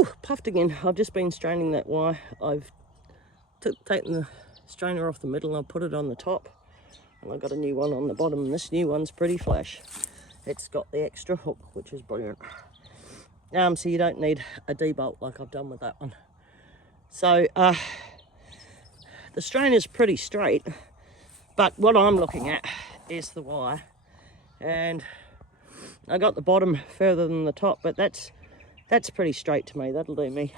Oh, puffed again. I've just been straining that wire. I've taken the strainer off the middle and I've put it on the top. And I've got a new one on the bottom, and this new one's pretty flash. It's got the extra hook, which is brilliant. So you don't need a D-bolt like I've done with that one. So the strainer's pretty straight, but what I'm looking at is the wire. And I got the bottom further than the top, but that's pretty straight to me. That'll do me.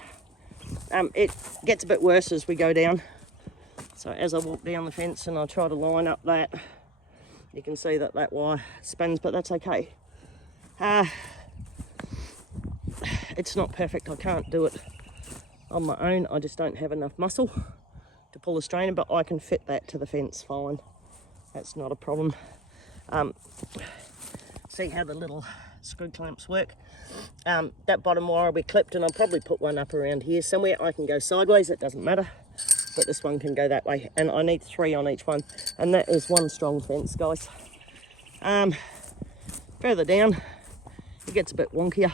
It gets a bit worse as we go down. So as I walk down the fence and I try to line up that, you can see that that wire spins, but that's okay. It's not perfect. I can't do it on my own. I just don't have enough muscle to pull the strainer, but I can fit that to the fence fine. That's not a problem. See how the little screw clamps work? That bottom wire will be clipped, and I'll probably put one up around here somewhere. I can go sideways, it doesn't matter, but this one can go that way, and I need 3 on each one, and that is one strong fence, guys. Further down it gets a bit wonkier.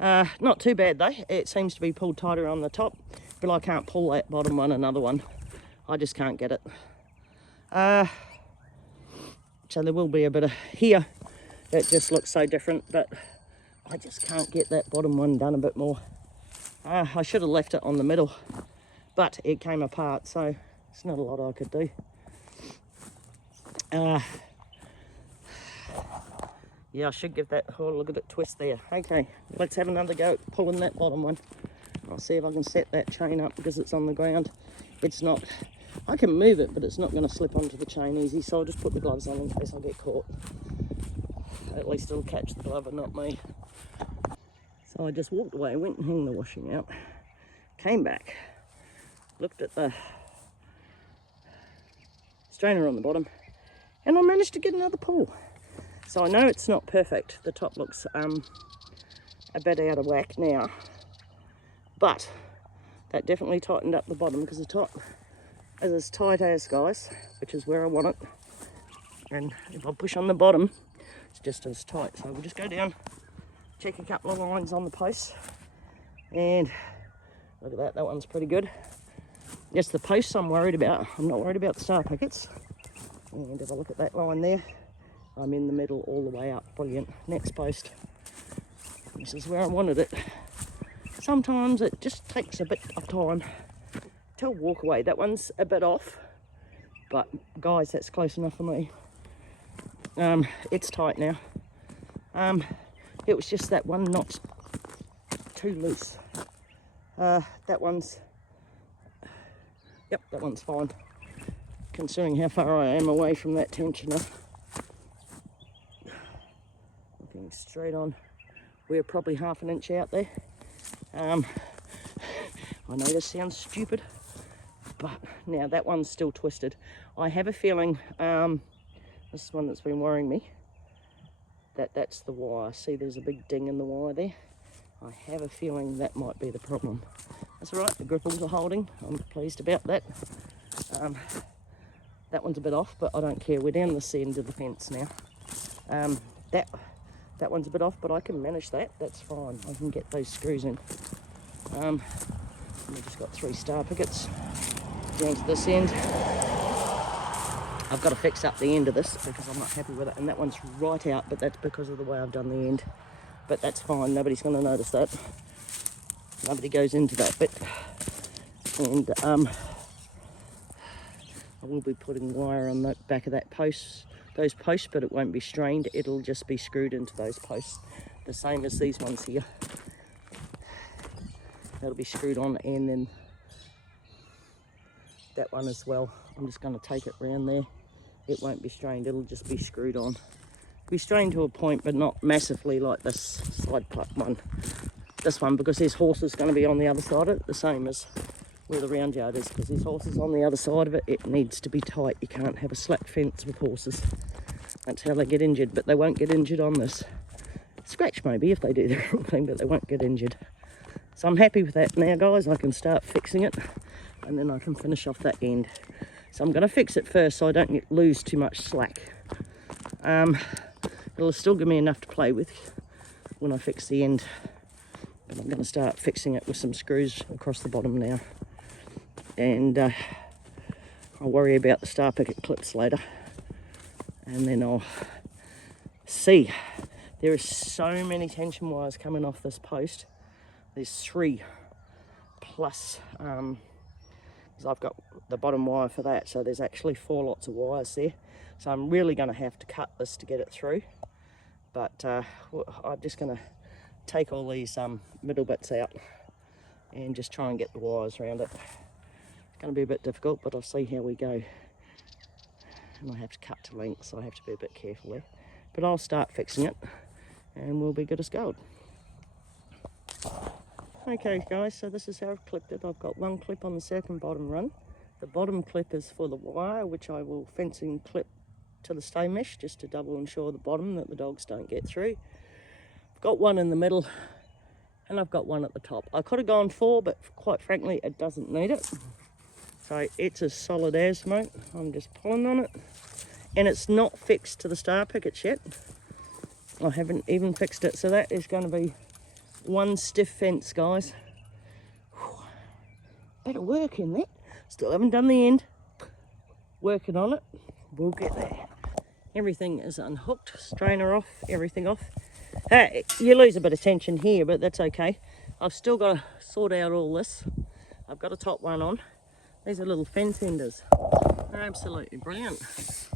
Not too bad though. It seems to be pulled tighter on the top, but I can't pull that bottom one, another one. I just can't get it. So there will be a bit of here that just looks so different, but I just can't get that bottom one done a bit more. I should have left it on the middle, but it came apart, so it's not a lot I could do. Yeah, I should give that, oh, look at it twist there. Okay, let's have another go at pulling that bottom one. I'll see if I can set that chain up because it's on the ground. It's not, I can move it, but it's not going to slip onto the chain easy, so I'll just put the gloves on in case I get caught. At least it'll catch the glove and not me. So I just walked away, went and hung the washing out, came back, looked at the strainer on the bottom, and I managed to get another pull. So I know it's not perfect. The top looks a bit out of whack now, but that definitely tightened up the bottom, because the top is as tight as, guys, which is where I want it. And if I push on the bottom, it's just as tight. So we'll just go down, check a couple of lines on the posts, and look at that, that one's pretty good. Yes, the posts I'm worried about. I'm not worried about the star pickets. And if I look at that line there, I'm in the middle all the way up. Brilliant. Next post. This is where I wanted it. Sometimes it just takes a bit of time to walk away. That one's a bit off, but guys, that's close enough for me. It's tight now. It was just that one not too loose. That one's, yep, that one's fine, considering how far I am away from that tensioner. Looking straight on, we're probably half an inch out there. I know this sounds stupid, but now that one's still twisted. I have a feeling, this is one that's been worrying me, that's the wire. See, there's a big ding in the wire there. I have a feeling that might be the problem. That's all right, the gripples are holding. I'm pleased about that. That one's a bit off, but I don't care. We're down this end of the fence now. That one's a bit off, but I can manage that. That's fine. I can get those screws in. We've just got 3 star pickets down to this end. I've got to fix up the end of this because I'm not happy with it, and that one's right out, but that's because of the way I've done the end. But that's fine. Nobody's going to notice that. Nobody goes into that bit. And I will be putting wire on the back of that post, those posts, but it won't be strained. It'll just be screwed into those posts, the same as these ones here. That'll be screwed on, and then that one as well. I'm just going to take it round there. It won't be strained. It'll just be screwed on. Be strained to a point, but not massively like this side cut one. This one, because there's horses going to be on the other side of it, the same as where the round yard is, because there's horses on the other side of it. It needs to be tight. You can't have a slack fence with horses. That's how they get injured, but they won't get injured on this. Scratch maybe if they do the wrong thing, but they won't get injured. So I'm happy with that now, guys. I can start fixing it, and then I can finish off that end. So I'm going to fix it first so I don't lose too much slack. It'll still give me enough to play with when I fix the end. But I'm going to start fixing it with some screws across the bottom now. And I'll worry about the star picket clips later. And then I'll see. There are so many tension wires coming off this post. There's 3 plus, because I've got the bottom wire for that, so there's actually 4 lots of wires there. So I'm really going to have to cut this to get it through. But I'm just going to take all these middle bits out and just try and get the wires around it. It's going to be a bit difficult, but I'll see how we go. And I have to cut to length, so I have to be a bit careful there. But I'll start fixing it and we'll be good as gold. Okay guys, so this is how I've clipped it. I've got 1 clip on the second bottom run. The bottom clip is for the wire, which I will fencing clip to the stay mesh just to double ensure the bottom that the dogs don't get through. I've got 1 in the middle and I've got 1 at the top. I could have gone 4, but quite frankly it doesn't need it. So it's as solid as, mate. I'm just pulling on it. And it's not fixed to the star pickets yet. I haven't even fixed it, so that is going to be 1 stiff fence, guys. Whew. Bit of work in that. Still haven't done the end. Working on it. We'll get there. Everything is unhooked. Strainer off. Everything off. You lose a bit of tension here, but that's okay. I've still got to sort out all this. I've got a top one on. These are little fence enders. They're absolutely brilliant.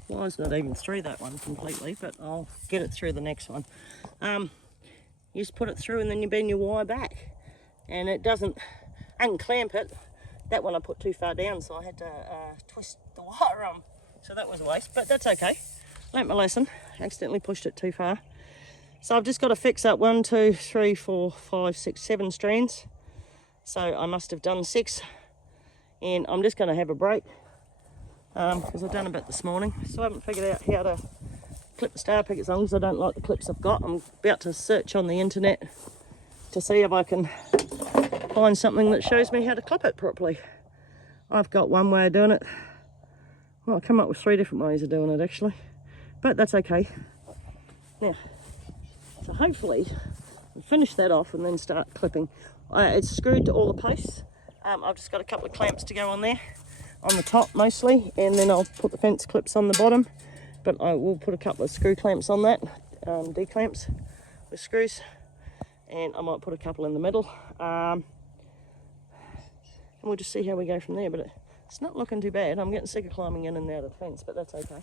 Wire's not even through that one completely, but I'll get it through the next one. You just put it through and then you bend your wire back. And it doesn't, I can clamp it. That one I put too far down, so I had to twist the wire on. So that was a waste, but that's okay. Learnt my lesson, accidentally pushed it too far. So I've just got to fix up 1, 2, 3, 4, 5, 6, 7 strands. So I must have done 6. And I'm just going to have a break because I've done a bit this morning. So I haven't figured out how to clip the star pickets on because I don't like the clips I've got. I'm about to search on the internet to see if I can find something that shows me how to clip it properly. I've got one way of doing it. Well, I've come up with 3 different ways of doing it actually, but that's okay. Now, so hopefully I'll finish that off and then start clipping. It's screwed to all the posts. I've just got a couple of clamps to go on there, on the top mostly, and then I'll put the fence clips on the bottom, but I will put a couple of screw clamps on that, D-clamps with screws, and I might put a couple in the middle, and we'll just see how we go from there. But it's not looking too bad. I'm getting sick of climbing in and out of the fence, but that's okay.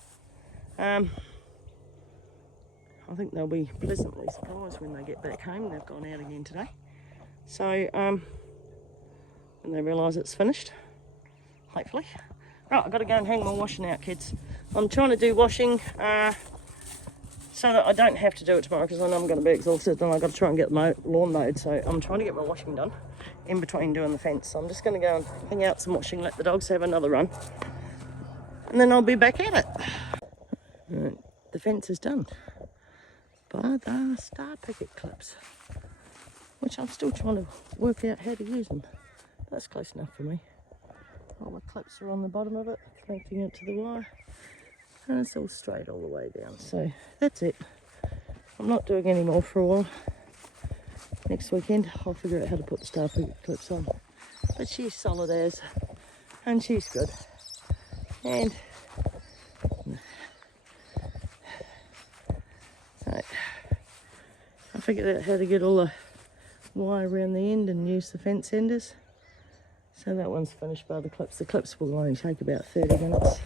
I think they'll be pleasantly surprised when they get back home. They've gone out again today, so when they realise it's finished, hopefully. Right, I've got to go and hang my washing out, kids. I'm trying to do washing so that I don't have to do it tomorrow because I know I'm going to be exhausted and I've got to try and get the lawn mowed. So I'm trying to get my washing done in between doing the fence. So I'm just going to go and hang out some washing, let the dogs have another run, and then I'll be back at it. Right, the fence is done. But the star picket clips, which I'm still trying to work out how to use them. That's close enough for me. All the clips are on the bottom of it, connecting it to the wire, and it's all straight all the way down. So that's it. I'm not doing any more for a while. Next weekend I'll figure out how to put the star picket clips on. But she's solid as, and she's good. And so I figured out how to get all the wire around the end and use the fence enders. So that one's finished by the clips. The clips will only take about 30 minutes.